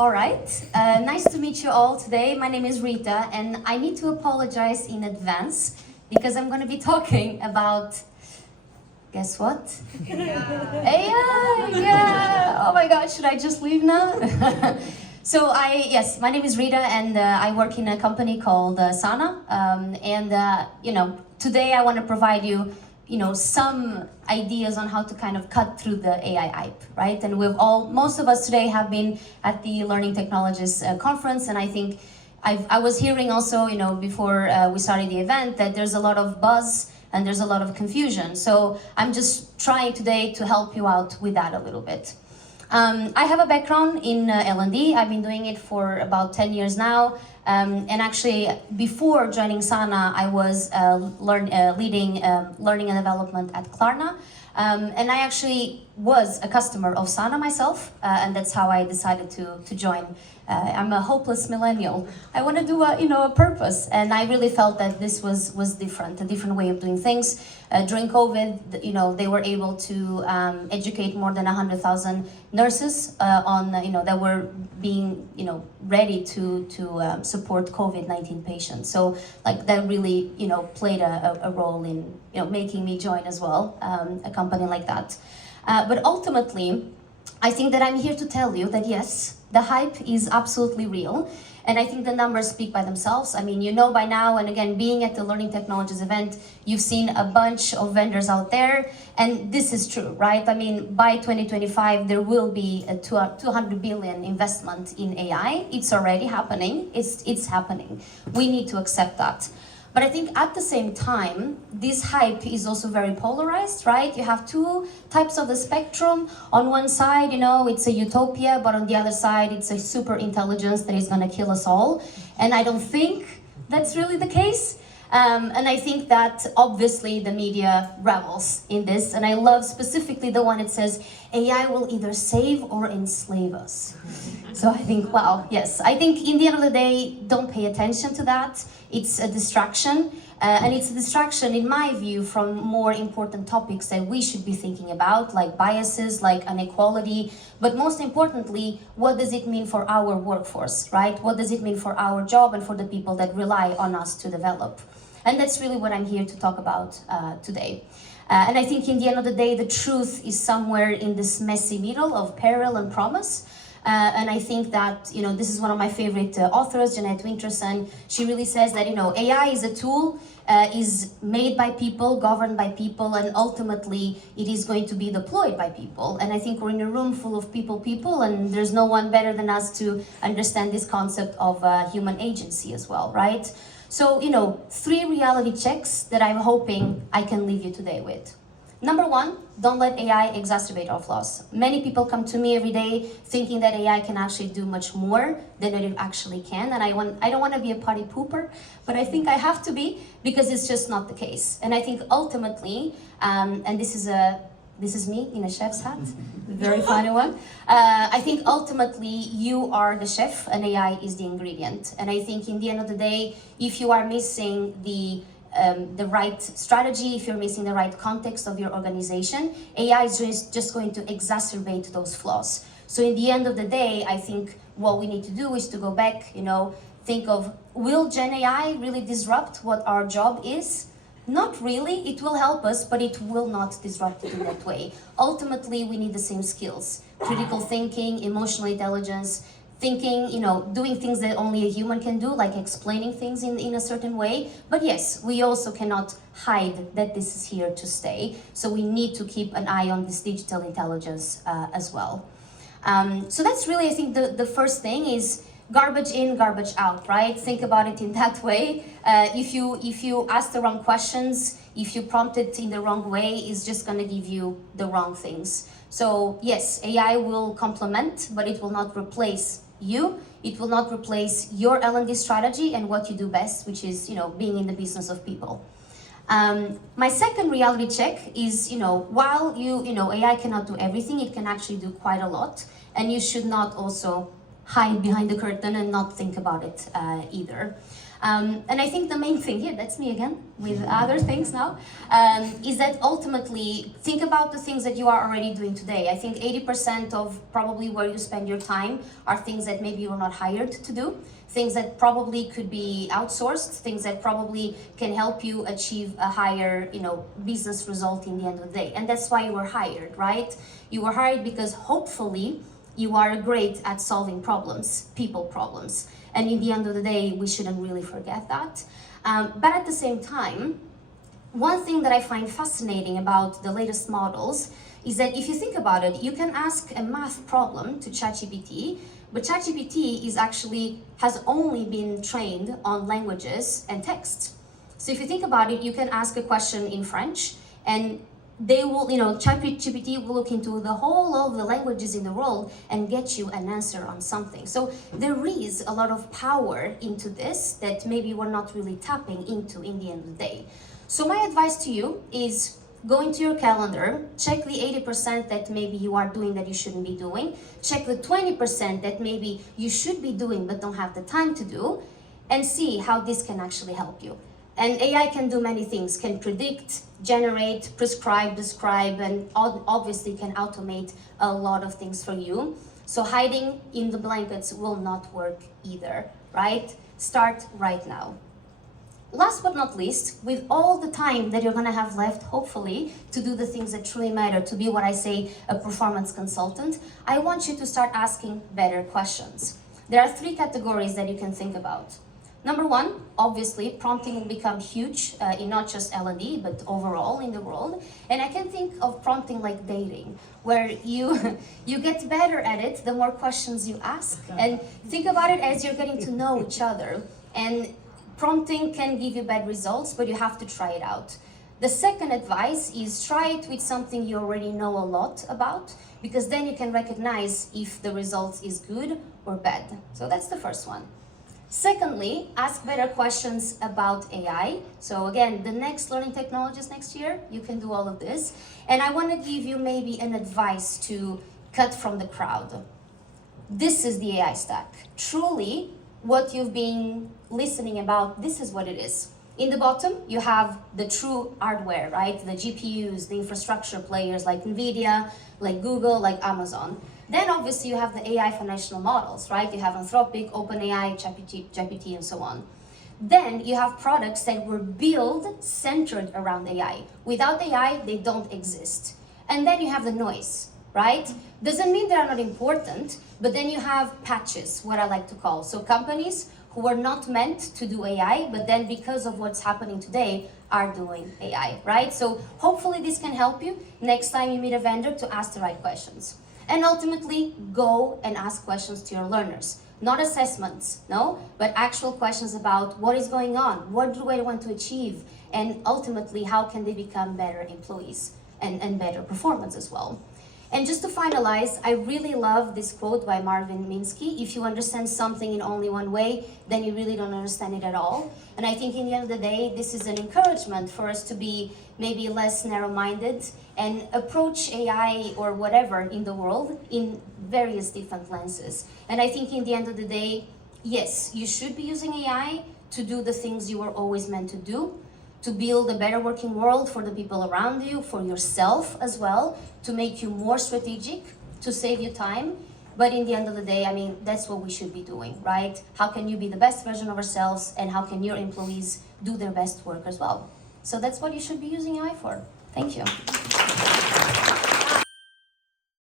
All right, nice to meet you all today. My name is Rita, and I need to apologize in advance because I'm going to be talking about, guess what? AI, yeah. Oh my God, should I just leave now? So yes, my name is Rita, and I work in a company called Sana. Today I want to provide you, some ideas on how to kind of cut through the AI hype, right? And most of us today have been at the Learning Technologies conference, and I think I was hearing also, before we started the event, that there's a lot of buzz and there's a lot of confusion. So I'm just trying today to help you out with that a little bit. I have a background in L&D. I've been doing it for about 10 years now. And actually, before joining Sana, I was leading learning and development at Klarna. And I actually was a customer of Sana myself, and that's how I decided to join. I'm a hopeless millennial. I want to do a purpose, and I really felt that this was different, a different way of doing things. During COVID, they were able to educate more than 100,000 nurses that were being ready to support COVID-19 patients. So that really played a role in making me join as well a company like that. But ultimately, I think that I'm here to tell you that yes, the hype is absolutely real. And I think the numbers speak by themselves. I mean, by now, and again, being at the Learning Technologies event, you've seen a bunch of vendors out there. And this is true, right? I mean, by 2025, there will be a 200 billion investment in AI. It's already happening. It's happening. We need to accept that. But I think at the same time, this hype is also very polarized, right? You have two types of the spectrum. On one side, it's a utopia, but on the other side, it's a super intelligence that is going to kill us all. And I don't think that's really the case. And I think that obviously the media revels in this. And I love specifically the one that says, AI will either save or enslave us. So I think, wow, yes. I think in the end of the day, don't pay attention to that. It's a distraction. And it's a distraction, in my view, from more important topics that we should be thinking about, like biases, like inequality. But most importantly, what does it mean for our workforce, right? What does it mean for our job and for the people that rely on us to develop? And that's really what I'm here to talk about today. And I think in the end of the day, the truth is somewhere in this messy middle of peril and promise. And I think that, this is one of my favorite authors, Jeanette Winterson. She really says that, AI is a tool, is made by people, governed by people, and ultimately it is going to be deployed by people. And I think we're in a room full of people, and there's no one better than us to understand this concept of human agency as well, right? So, 3 reality checks that I'm hoping I can leave you today with. Number 1, don't let AI exacerbate our flaws. Many people come to me every day thinking that AI can actually do much more than it actually can. And I don't want to be a party pooper, but I think I have to be, because it's just not the case. And I think ultimately, and this is me in a chef's hat, very funny one. I think ultimately you are the chef and AI is the ingredient. And I think in the end of the day, if you are missing the right strategy, if you're missing the right context of your organization, AI is just going to exacerbate those flaws. So in the end of the day, I think what we need to do is to go back, think of, will Gen AI really disrupt what our job is? Not really. It will help us, but it will not disrupt it in that way. Ultimately, we need the same skills: critical thinking, emotional intelligence, thinking, doing things that only a human can do, like explaining things in a certain way. But yes, we also cannot hide that this is here to stay. So we need to keep an eye on this digital intelligence as well. So that's really, I think, the first thing is garbage in, garbage out, right? Think about it in that way. If you ask the wrong questions, if you prompt it in the wrong way, it's just going to give you the wrong things. So yes, AI will complement, but it will not replace you. It will not replace your L&D strategy and what you do best, which is, being in the business of people. My second reality check is, while AI cannot do everything, it can actually do quite a lot, and you should not also hide behind the curtain and not think about it either. And I think the main thing here, that's me again, with other things now, is that ultimately, think about the things that you are already doing today. I think 80% of probably where you spend your time are things that maybe you were not hired to do, things that probably could be outsourced, things that probably can help you achieve a higher, business result in the end of the day. And that's why you were hired, right? You were hired because hopefully you are great at solving problems, people problems. And in the end of the day, we shouldn't really forget that. But at the same time, one thing that I find fascinating about the latest models is that if you think about it, you can ask a math problem to ChatGPT, but ChatGPT has only been trained on languages and text. So if you think about it, you can ask a question in French, and they will, ChatGPT will look into the whole of the languages in the world and get you an answer on something. So there is a lot of power into this that maybe we're not really tapping into in the end of the day. So my advice to you is go into your calendar, check the 80% that maybe you are doing that you shouldn't be doing, check the 20% that maybe you should be doing but don't have the time to do, and see how this can actually help you. And AI can do many things, can predict, generate, prescribe, describe, and obviously can automate a lot of things for you. So hiding in the blankets will not work either, right? Start right now. Last but not least, with all the time that you're gonna have left, hopefully, to do the things that truly matter, to be what I say, a performance consultant, I want you to start asking better questions. There are 3 categories that you can think about. Number 1, obviously, prompting will become huge in not just L&D, but overall in the world. And I can think of prompting like dating, where you get better at it the more questions you ask. And think about it as you're getting to know each other. And prompting can give you bad results, but you have to try it out. The second advice is try it with something you already know a lot about, because then you can recognize if the result is good or bad. So that's the first one. Secondly, ask better questions about AI. So again, the next learning technologies next year, you can do all of this. And I want to give you maybe an advice to cut from the crowd. This is the AI stack. Truly, what you've been listening about, this is what it is. In the bottom, you have the true hardware, right? The GPUs, the infrastructure players like NVIDIA, like Google, like Amazon. Then obviously you have the AI foundational models, right? You have Anthropic, OpenAI, GPT, and so on. Then you have products that were built centered around AI. Without AI, they don't exist. And then you have the noise, right? Doesn't mean they are not important, but then you have patches, what I like to call. So companies who were not meant to do AI, but then because of what's happening today, are doing AI, right? So hopefully this can help you next time you meet a vendor to ask the right questions. And ultimately, go and ask questions to your learners. Not assessments, no, but actual questions about what is going on, what do I want to achieve, and ultimately, how can they become better employees and better performance as well. And just to finalize, I really love this quote by Marvin Minsky: if you understand something in only one way, then you really don't understand it at all. And I think in the end of the day, this is an encouragement for us to be maybe less narrow-minded and approach AI or whatever in the world in various different lenses. And I think in the end of the day, yes, you should be using AI to do the things you were always meant to do, to build a better working world for the people around you, for yourself as well, to make you more strategic, to save you time. But in the end of the day, I mean, that's what we should be doing, right? How can you be the best version of ourselves, and how can your employees do their best work as well? So that's what you should be using AI for. Thank you.